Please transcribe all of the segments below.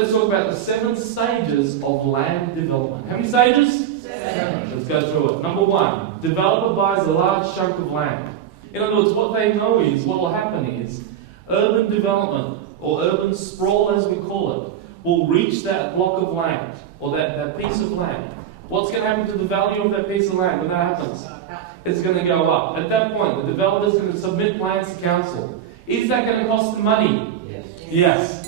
Let's talk about the 7 stages of land development. How many stages? 7. Let's go through it. Number 1, developer buys a large chunk of land. In other words, what they know is, what will happen is, urban development, or urban sprawl as we call it, will reach that block of land, or that piece of land. What's going to happen to the value of that piece of land when that happens? It's going to go up. At that point, the developer is going to submit plans to council. Is that going to cost them money? Yes.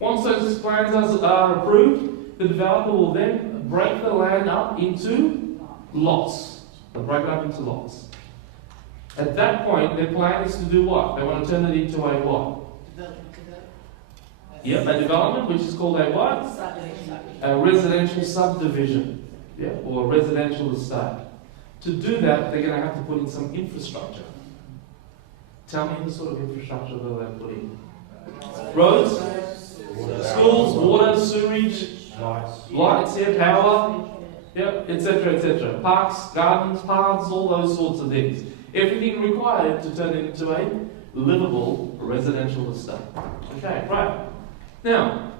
Once those plans are approved, the developer will then break the land up into lots. They'll break it up into lots. At that point, their plan is to do what? They want to turn it into a what? Yep, a development, which is called a what? A residential subdivision. Yeah, or a residential estate. To do that, they're going to have to put in some infrastructure. Tell me the sort of infrastructure that they put in. Roads, schools, water, sewage, lights, power, etc., etc. Parks, gardens, paths, all those sorts of things. Everything required to turn it into a livable residential estate. Okay, right. Now,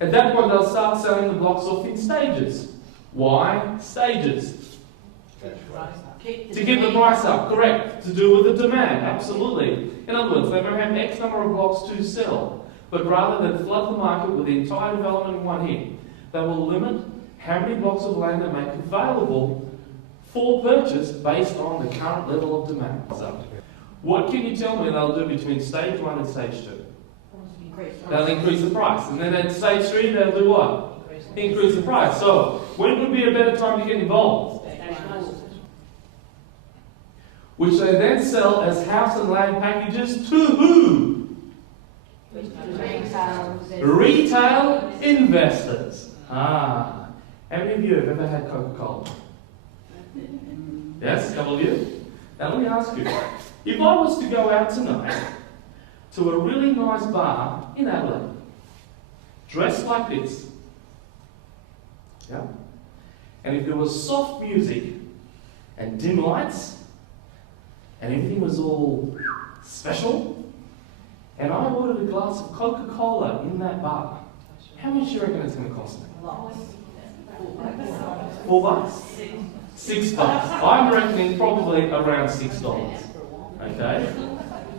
at that point, they'll start selling the blocks off in stages. Why stages? To get the price up, correct. To do with the demand, absolutely. In other words, they may have X number of blocks to sell, but rather than flood the market with the entire development in one hit, they will limit how many blocks of land they make available for purchase based on the current level of demand. So, what can you tell me they'll do between stage 1 and stage 2? They'll increase the price. And then at stage 3, they'll do what? Increase the price. So, when would be a better time to get involved? Which they then sell as house and land packages to who? Retail investors. How many of you have ever had Coca-Cola? Yes, a couple of you? Now let me ask you, if I was to go out tonight to a really nice bar in Adelaide, dressed like this, yeah, and if there was soft music and dim lights, and everything was all special, and I ordered a glass of Coca-Cola in that bar, how much do you reckon it's going to cost me? $4? $6. I'm reckoning probably around $6. Okay?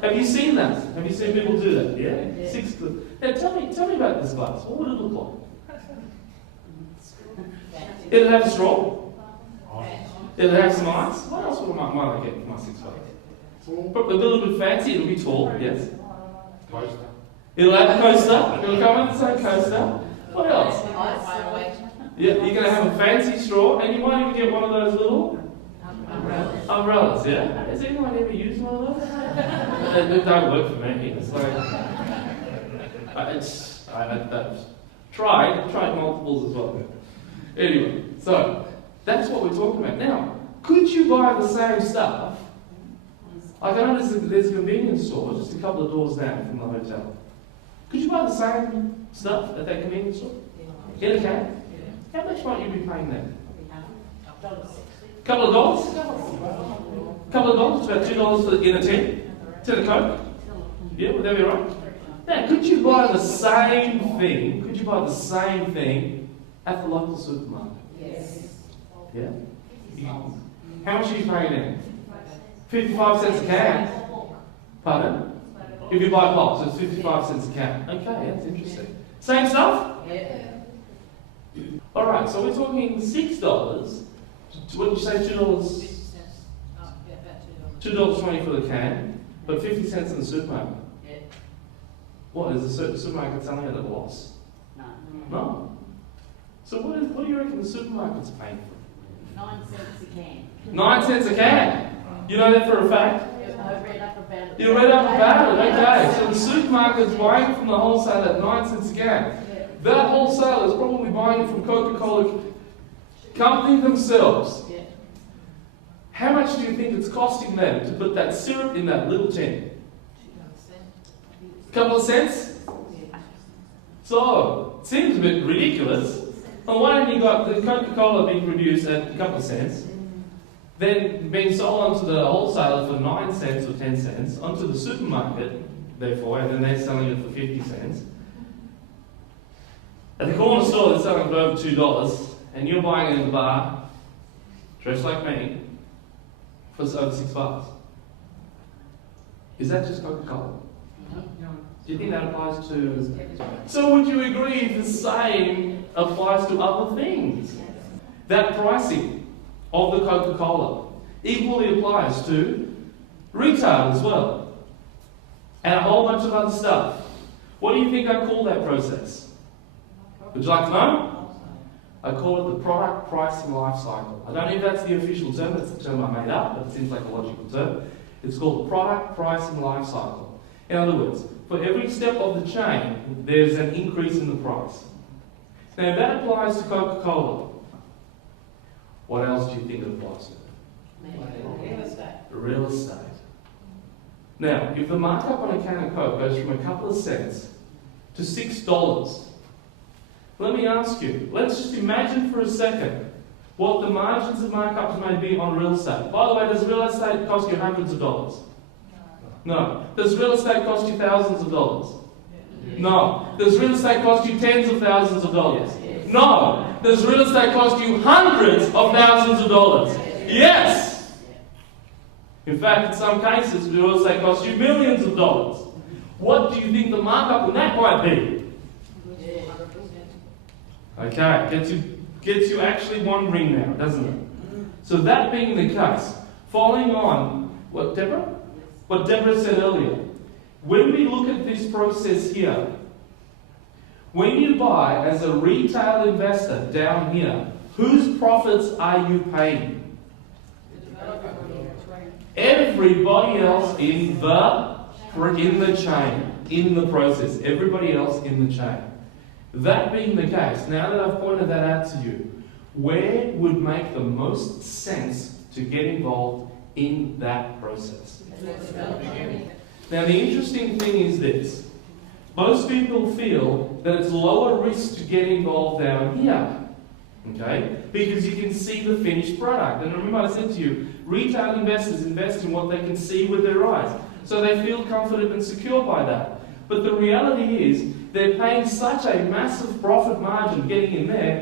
Have you seen that? Have you seen people do that? Yeah? $6. Now tell me about this glass. What would it look like? It'll have a straw. It'll have some ice. What else might I get for my $6? Probably a little bit fancy. It'll be tall. Yes. Coaster. It'll have a coaster. It'll come with the same coaster. What else? Yeah, you're going to have a fancy straw, and you might even get one of those little umbrellas. Yeah. Has anyone ever used one of those? They don't work for me. It's like I've tried multiples as well. Anyway, so that's what we're talking about now. Could you buy the same stuff? Like I know there's a convenience store just a couple of doors down from the hotel. Could you buy the same stuff at that convenience store? In a can? How much might you be paying then? Couple of dollars? Couple of dollars? About $2 in a tin? Tin of Coke? Yeah, would that be right? Now, could you buy the same thing? Could you buy the same thing at the local supermarket? Yes. Yeah? How much are you paying then? 55 cents a can. Pardon? If you buy pops, it's 55 cents a can. Okay, that's interesting. Same stuff? Yeah. Alright, so we're talking $6. What did you say, $2? $2.20 for the can, but 50 cents in the supermarket. Yeah. What, is the supermarket selling it at a loss? No. No. So what do you reckon the supermarket's paying for? 9 cents a can. 9 cents a can? You know that for a fact? I read up about it. You read up about it, okay. So the supermarket's buying it from the wholesaler at 9 cents a can. Yeah. That wholesaler is probably buying it from Coca-Cola company themselves. Yeah. How much do you think it's costing them to put that syrup in that little tin? A couple of cents? So, it seems a bit ridiculous. On one hand, you got the Coca-Cola being produced at a couple of cents, then being sold onto the wholesaler for 9 cents or 10 cents, onto the supermarket, therefore, and then they're selling it for 50 cents. selling Coke for $2 and you're buying it in the bar, dressed like me, for over $6. Is that just Coca-Cola? Do you think that applies to... So would you agree the same applies to other things? That pricing of the Coca-Cola equally applies to retail as well. And a whole bunch of other stuff. What do you think I call that process? Would you like to know? I call it the product pricing life cycle. I don't know if that's the official term, that's the term I made up, but it seems like a logical term. It's called the product pricing life cycle. In other words, for every step of the chain, there's an increase in the price. Now, if that applies to Coca-Cola, what else do you think it applies to? Real estate. Now, if the markup on a can of Coke goes from a couple of cents to $6, let me ask you, let's just imagine for a second what the margins of markups may be on real estate. By the way, does real estate cost you hundreds of dollars? No. Does real estate cost you thousands of dollars? No. Does real estate cost you tens of thousands of dollars? No. Does real estate cost you hundreds of thousands of dollars? Yes. In fact, in some cases, real estate costs you millions of dollars. What do you think the markup on that might be? Okay, gets you actually wondering now, doesn't it? So that being the case, following on what Deborah said earlier, when we look at this process here, when you buy as a retail investor down here, whose profits are you paying? Everybody else in the chain, in the process. Everybody else in the chain. That being the case, now that I've pointed that out to you, where would make the most sense to get involved in that process? Now, the interesting thing is this. Most people feel that it's lower risk to get involved down here. Okay? Because you can see the finished product. And remember I said to you, retail investors invest in what they can see with their eyes. So they feel confident and secure by that. But the reality is, they're paying such a massive profit margin getting in there